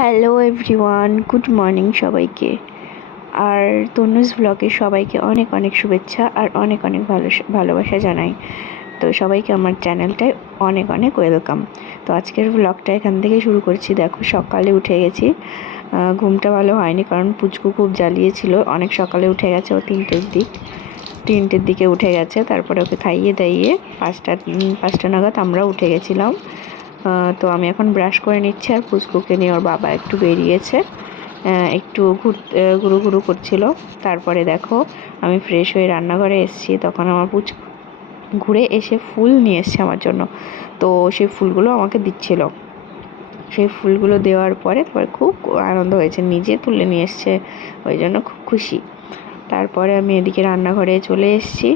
Hello everyone, good morning সবাইকে। আর তনুজ ব্লগে সবাইকে অনেক অনেক শুভেচ্ছা আর অনেক অনেক ভালোবাসা জানাই। তো সবাইকে আমার চ্যানেলটায় অনেক অনেক ওয়েলকাম। তো আজকের ব্লগটা এখান থেকে শুরু করছি। দেখো, সকালে উঠে গেছি। ঘুমটা ভালো হয়নি কারণ পুচকু খুব জ্বালিয়েছিল। অনেক সকালে উঠে গেছে, ও তিনটের দিকে উঠে গেছে। তারপরে ওকে খাইয়ে দাইয়ে পাঁচটা নাগাদ আমরা উঠে গেছিলাম। তো আমি এখন ব্রাশ করে নিচ্ছি আর পুচকুকে নিয়ে ওর বাবা একটু বেরিয়েছে, একটু ঘুরু ঘুরু করছিল। তারপরে দেখো, আমি ফ্রেশ হয়ে রান্নাঘরে এসেছি। তখন আমার পুচকু ঘুরে এসে ফুল নিয়ে এসছে আমার জন্য। তো সেই ফুলগুলো আমাকে দিচ্ছিল। সেই ফুলগুলো দেওয়ার পরে তারপরে খুব আনন্দ হয়েছে, নিজে তুলে নিয়ে এসছে, ওই জন্য খুব খুশি। তারপরে আমি এদিকে রান্নাঘরে চলে এসেছি।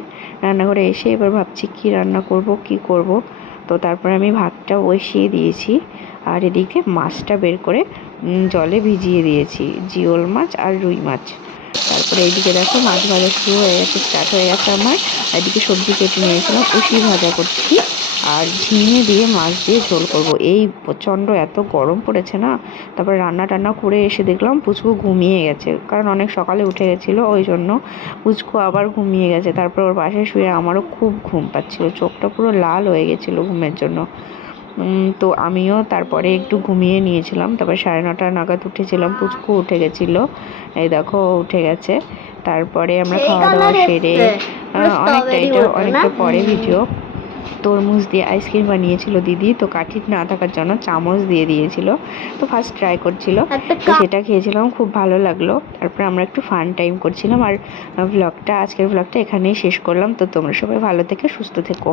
রান্নাঘরে এসে এবার ভাবছি কি রান্না করব। তো তারপরে আমি ভাতটা বসিয়ে দিয়েছি আর এদিকে মাছটা বের করে জলে ভিজিয়ে দিয়েছি, জিওল মাছ আর রুই মাছ। তারপরে এইদিকে দেখো, মাছ ভাজা স্টার্ট হয়ে গেছে আমার। এদিকে সবজি কেটে নিয়েছিলাম, উশি ভাজা করছি আর ঝিঙে দিয়ে মাছ দিয়ে ঝোল করব। এই প্রচণ্ড এত গরম পড়েছে না। তারপরে রান্না টান্না করে এসে দেখলাম পুচকু ঘুমিয়ে গেছে, কারণ অনেক সকালে উঠে গেছিলো, ওই জন্য পুচকু আবার ঘুমিয়ে গেছে। তারপর ওর পাশে শুয়ে আমারও খুব ঘুম পাচ্ছিল, চোখটা পুরো লাল হয়ে গেছিলো ঘুমের জন্য। তো আমিও তারপরে একটু ঘুমিয়ে নিয়েছিলাম। তারপর 9:30 নাগাদ উঠেছিলাম, পুচকু উঠে গেছিলো। এই দেখো, উঠে গেছে। তারপরে আমরা খাওয়া দাওয়া সেরে অনেকটা পরে ভিডিও। তরমুজ দিয়ে আইসক্রিম বানিয়েছিল দিদি, তো কাঠি না থাকার জন্য চামচ দিয়ে দিয়েছিল। তো ফার্স্ট ট্রাই করছিল, তো সেটা খেয়েছিলাম, খুব ভালো লাগলো। তারপরে আমরা একটু ফান টাইম করছিলাম। আর আজকের ব্লগটা এখানেই শেষ করলাম। তো তোমরা সবাই ভালো থেকে সুস্থ থেকো।